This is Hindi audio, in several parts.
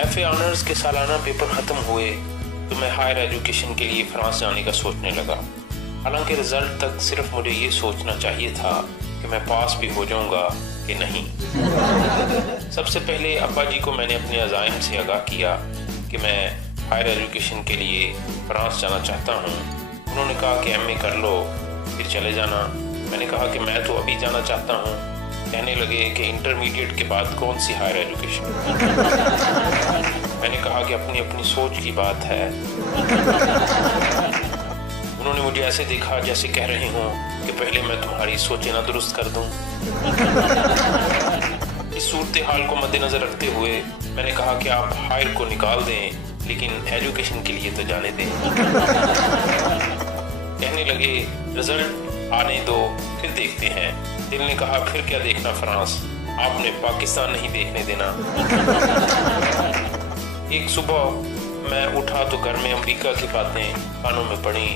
एफए ऑनर्स के सालाना पेपर ख़त्म हुए तो मैं हायर एजुकेशन के लिए फ्रांस जाने का सोचने लगा। हालांकि रिजल्ट तक सिर्फ मुझे ये सोचना चाहिए था कि मैं पास भी हो जाऊंगा कि नहीं। सबसे पहले अब्बा जी को मैंने अपने अज़ाइम से आगाह किया कि मैं हायर एजुकेशन के लिए फ्रांस जाना चाहता हूँ। उन्होंने कहा कि एमए कर लो फिर चले जाना। मैंने कहा कि मैं तो अभी जाना चाहता हूँ। कहने लगे कि इंटरमीडिएट के बाद कौन सी हायर एजुकेशन। मैंने कहा कि अपनी अपनी सोच की बात है। उन्होंने मुझे ऐसे देखा जैसे कह रहे हों कि पहले मैं तुम्हारी सोचें ना दुरुस्त कर दूं। इस सूरत हाल को मद्देनजर रखते हुए मैंने कहा कि आप हायर को निकाल दें लेकिन एजुकेशन के लिए तो जाने दें। कहने लगे रिजल्ट आने दो फिर देखते हैं। दिल ने कहा फिर क्या देखना फ्रांस, आपने पाकिस्तान नहीं देखने देना। एक सुबह मैं उठा तो घर में अमेरिका की बातें कानों में पड़ी।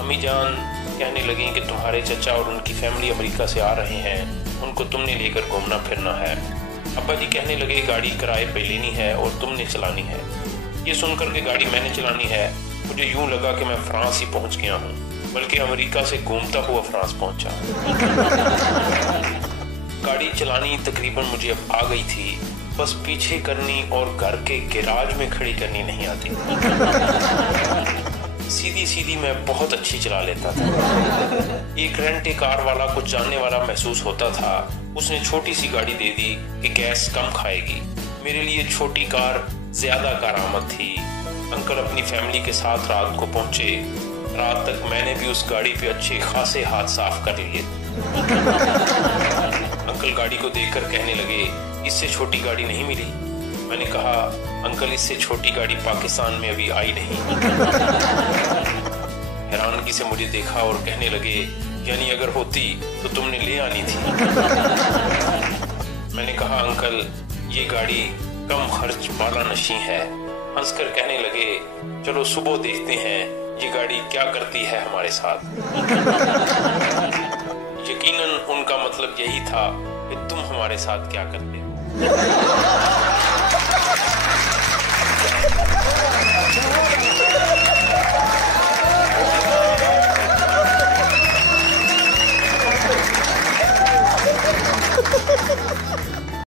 अम्मी जान कहने लगी कि तुम्हारे चचा और उनकी फैमिली अमेरिका से आ रहे हैं, उनको तुमने लेकर घूमना फिरना है। अब्बा जी कहने लगे गाड़ी किराए पे लेनी है और तुमने चलानी है। ये सुनकर के गाड़ी मैंने चलानी है, मुझे यूं लगा कि मैं फ्रांस ही पहुंच गया हूं, बल्कि अमेरिका से घूमता हुआ फ्रांस पहुंचा। गाड़ी चलानी तकरीबन मुझे अब आ गई थी, बस पीछे करनी और घर के गैराज में खड़ी करनी नहीं आती। सीधी सीधी मैं बहुत अच्छी चला लेता था। एक रेंटे कार वाला कुछ जानने वाला महसूस होता था। उसने छोटी सी गाड़ी दे दी कि गैस कम खाएगी। मेरे लिए छोटी कार ज्यादा कारआमद थी। अंकल अपनी फैमिली के साथ रात को पहुंचे। रात तक मैंने भी उस गाड़ी पे अच्छे खासे हाथ साफ कर लिए। अंकल गाड़ी को देखकर कहने लगे इससे छोटी गाड़ी नहीं मिली। मैंने कहा अंकल इससे छोटी गाड़ी पाकिस्तान में अभी आई नहीं। हैरानगी से मुझे देखा और कहने लगे यानी अगर होती तो तुमने ले आनी थी। मैंने कहा अंकल ये गाड़ी कम खर्च वाला नशी है। हंसकर कहने लगे चलो सुबह देखते हैं ये गाड़ी क्या करती है हमारे साथ। यकीनन उनका मतलब यही था कि तुम हमारे साथ क्या करते